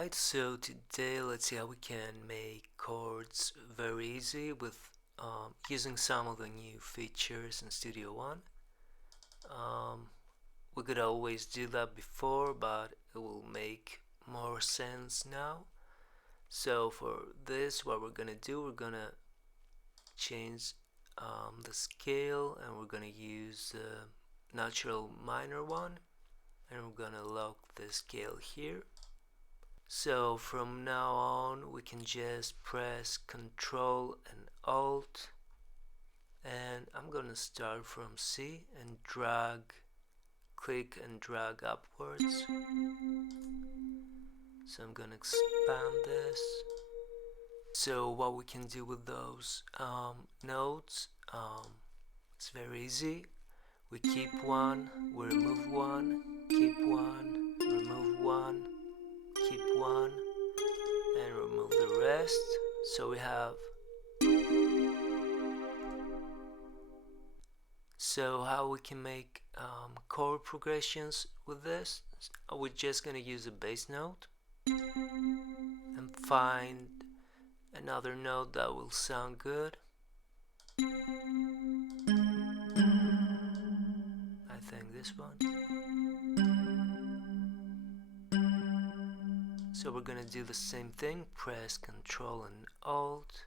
Alright, so today let's see how we can make chords very easy with using some of the new features in Studio One. We could always do that before, but it will make more sense now. So for this, what we're gonna do, we're gonna change the scale, and we're gonna use the natural minor one, and we're gonna lock the scale here. So from now on we can just press Ctrl and Alt, and I'm gonna start from C and click and drag upwards. So I'm gonna expand this. So what we can do with those notes, it's very easy. We keep one, we remove one, keep one, remove one, keep one, and remove the rest. So we have. So how we can make chord progressions with this? We're just gonna use a bass note and find another note that will sound good. I think this one. So we're gonna do the same thing, press Ctrl and Alt,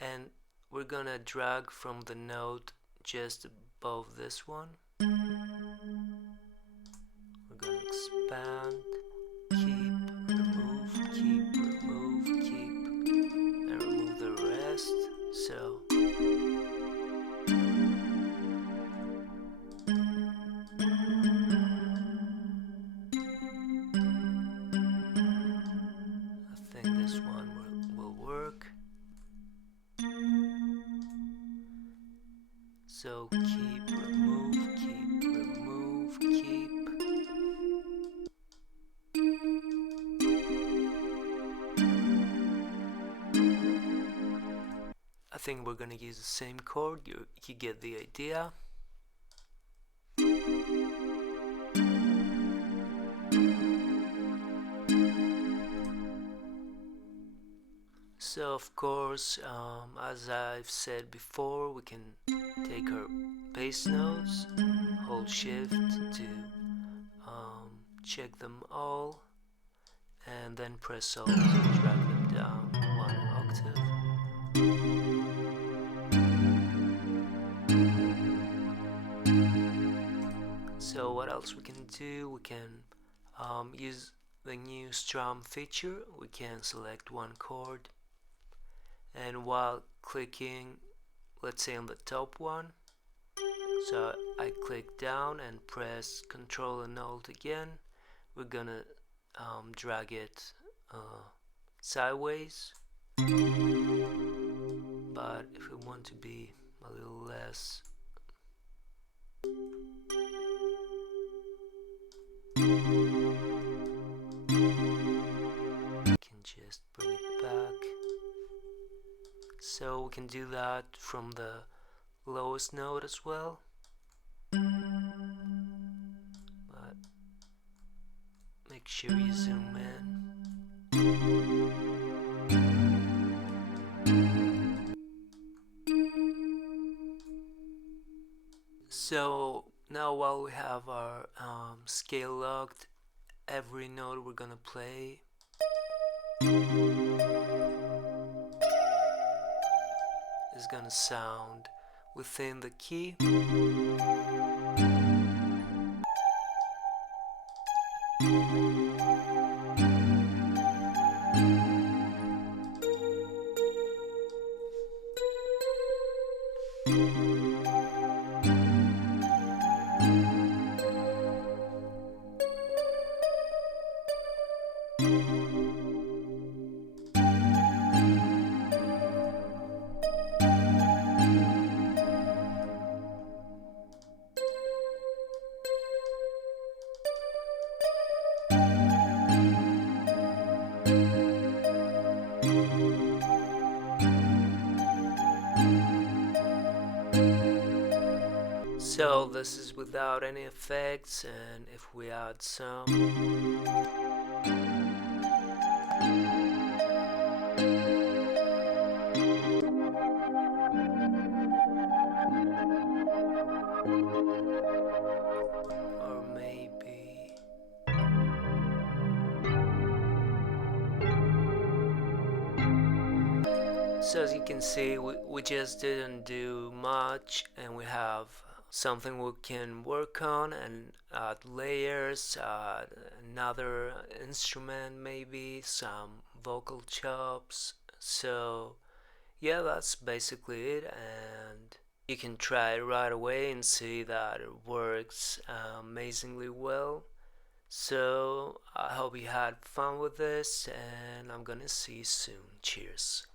and we're gonna drag from the note just above this one. We're gonna expand, keep, remove, and remove the rest. So I think this one will work. So keep, remove, keep. I think we're gonna use the same chord, you get the idea. So of course, as I've said before, we can take our bass notes, hold shift to check them all, and then press Alt to drag them down one octave. So what else we can do? We can use the new strum feature. We can select one chord, and while clicking, let's say on the top one, so I click down and press Ctrl and Alt again, we're gonna drag it sideways. But if we want to be a little less, we can just bring it back. So we can do that from the lowest note as well. But make sure you zoom in. So now while we have our scale locked, every note we're gonna play is gonna sound within the key. So this is without any effects, and if we add some, or maybe so. As you can see, we just didn't do much, and we have something we can work on and add layers, add another instrument, maybe some vocal chops. So yeah, that's basically it, and you can try it right away and see that it works amazingly well. So I hope you had fun with this, and I'm gonna see you soon. Cheers.